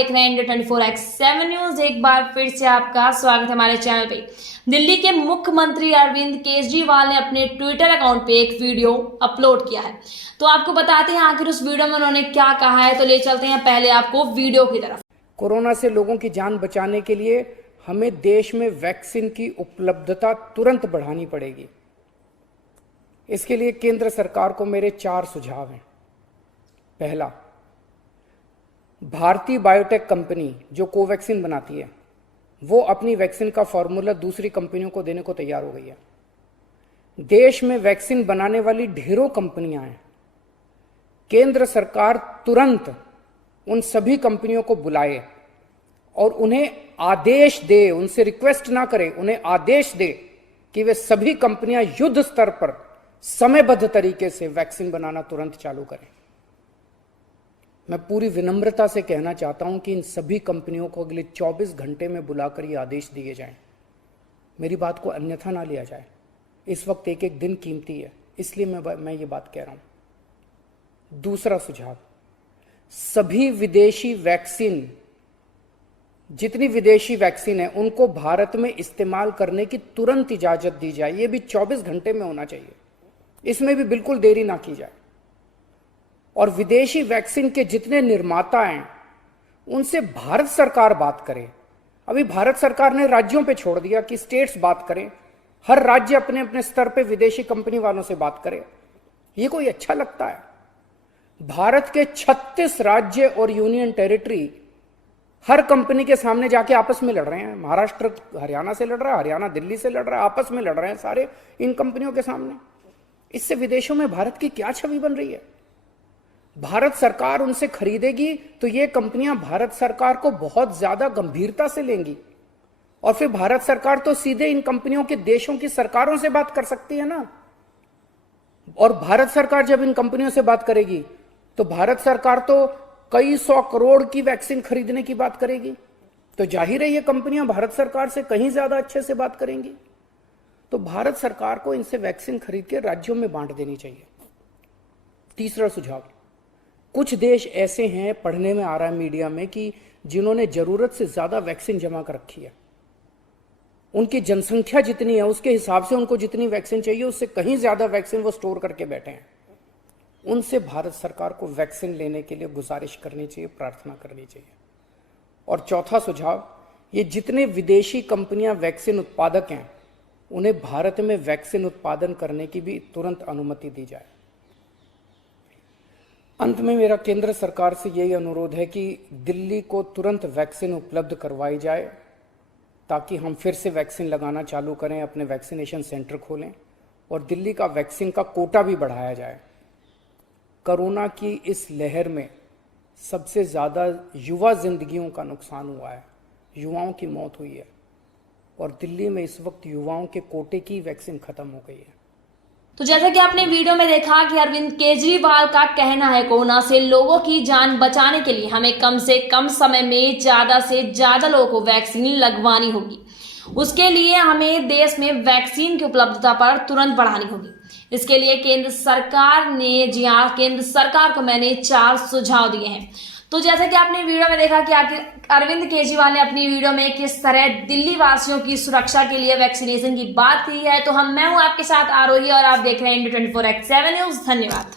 देख रहे हैं इंडिया 24x7 न्यूज। एक बार फिर से आपका स्वागत है हमारे चैनल पे। दिल्ली के मुख्यमंत्री अरविंद केजरीवाल ने अपने ट्विटर अकाउंट पे एक वीडियो अपलोड किया है, तो आपको बताते हैं आखिर उस वीडियो में उन्होंने क्या कहा है। तो ले चलते हैं पहले आपको वीडियो की तरफ। कोरोना से लोगों की जान बचाने के लिए हमें देश में वैक्सीन की उपलब्धता तुरंत बढ़ानी पड़ेगी। इसके लिए केंद्र सरकार को मेरे 4 सुझाव हैं। पहला, भारतीय बायोटेक कंपनी जो कोवैक्सीन बनाती है, वो अपनी वैक्सीन का फॉर्मूला दूसरी कंपनियों को देने को तैयार हो गई है। देश में वैक्सीन बनाने वाली ढेरों कंपनियां हैं। केंद्र सरकार तुरंत उन सभी कंपनियों को बुलाए और उन्हें आदेश दे, उनसे रिक्वेस्ट ना करे, उन्हें आदेश दे कि वे सभी कंपनियां युद्ध स्तर पर समयबद्ध तरीके से वैक्सीन बनाना तुरंत चालू करें। मैं पूरी विनम्रता से कहना चाहता हूं कि इन सभी कंपनियों को अगले 24 घंटे में बुलाकर ये आदेश दिए जाएं। मेरी बात को अन्यथा ना लिया जाए। इस वक्त एक एक दिन कीमती है, इसलिए मैं ये बात कह रहा हूं। दूसरा सुझाव, सभी विदेशी वैक्सीन, जितनी विदेशी वैक्सीन है, उनको भारत में इस्तेमाल करने की तुरंत इजाजत दी जाए। ये भी 24 घंटे में होना चाहिए, इसमें भी बिल्कुल देरी ना की जाए। और विदेशी वैक्सीन के जितने निर्माता हैं, उनसे भारत सरकार बात करे। अभी भारत सरकार ने राज्यों पे छोड़ दिया कि स्टेट्स बात करें, हर राज्य अपने अपने स्तर पे विदेशी कंपनी वालों से बात करे। ये कोई अच्छा लगता है? भारत के 36 राज्य और यूनियन टेरिटरी हर कंपनी के सामने जाके आपस में लड़ रहे हैं। महाराष्ट्र हरियाणा से लड़ रहा है, हरियाणा दिल्ली से लड़ रहा है, आपस में लड़ रहे हैं सारे इन कंपनियों के सामने। इससे विदेशों में भारत की क्या छवि बन रही है? भारत सरकार उनसे खरीदेगी तो ये कंपनियां भारत सरकार को बहुत ज्यादा गंभीरता से लेंगी, और फिर भारत सरकार तो सीधे इन कंपनियों के देशों की सरकारों से बात कर सकती है ना। और भारत सरकार जब इन कंपनियों से बात करेगी तो भारत सरकार तो कई 100 करोड़ की वैक्सीन खरीदने की बात करेगी, तो जाहिर है ये कंपनियां भारत सरकार से कहीं ज्यादा अच्छे से बात करेंगी। तो भारत सरकार को इनसे वैक्सीन खरीद के राज्यों में बांट देनी चाहिए। तीसरा सुझाव, कुछ देश ऐसे हैं, पढ़ने में आ रहा है मीडिया में, कि जिन्होंने जरूरत से ज्यादा वैक्सीन जमा कर रखी है। उनकी जनसंख्या जितनी है उसके हिसाब से उनको जितनी वैक्सीन चाहिए उससे कहीं ज्यादा वैक्सीन वो स्टोर करके बैठे हैं। उनसे भारत सरकार को वैक्सीन लेने के लिए गुजारिश करनी चाहिए, प्रार्थना करनी चाहिए। और चौथा सुझाव, ये जितने विदेशी कंपनियां वैक्सीन उत्पादक हैं, उन्हें भारत में वैक्सीन उत्पादन करने की भी तुरंत अनुमति दी जाए। अंत में मेरा केंद्र सरकार से यही अनुरोध है कि दिल्ली को तुरंत वैक्सीन उपलब्ध करवाई जाए, ताकि हम फिर से वैक्सीन लगाना चालू करें, अपने वैक्सीनेशन सेंटर खोलें और दिल्ली का वैक्सीन का कोटा भी बढ़ाया जाए। कोरोना की इस लहर में सबसे ज़्यादा युवा जिंदगियों का नुकसान हुआ है, युवाओं की मौत हुई है, और दिल्ली में इस वक्त युवाओं के कोटे की वैक्सीन खत्म हो गई है। तो जैसा कि आपने वीडियो में देखा कि अरविंद केजरीवाल का कहना है, कोरोना से लोगों की जान बचाने के लिए हमें कम से कम समय में ज्यादा से ज्यादा लोगों को वैक्सीन लगवानी होगी। उसके लिए हमें देश में वैक्सीन की उपलब्धता पर तुरंत बढ़ानी होगी। इसके लिए केंद्र सरकार ने, जी हाँ, केंद्र सरकार को मैंने 4 सुझाव दिए हैं। तो जैसा कि आपने वीडियो में देखा कि अरविंद केजरीवाल ने अपनी वीडियो में किस तरह दिल्ली वासियों की सुरक्षा के लिए वैक्सीनेशन की बात की है। तो मैं हूं आपके साथ आरोही और आप देख रहे हैं इंडिया 24x7 न्यूज। धन्यवाद।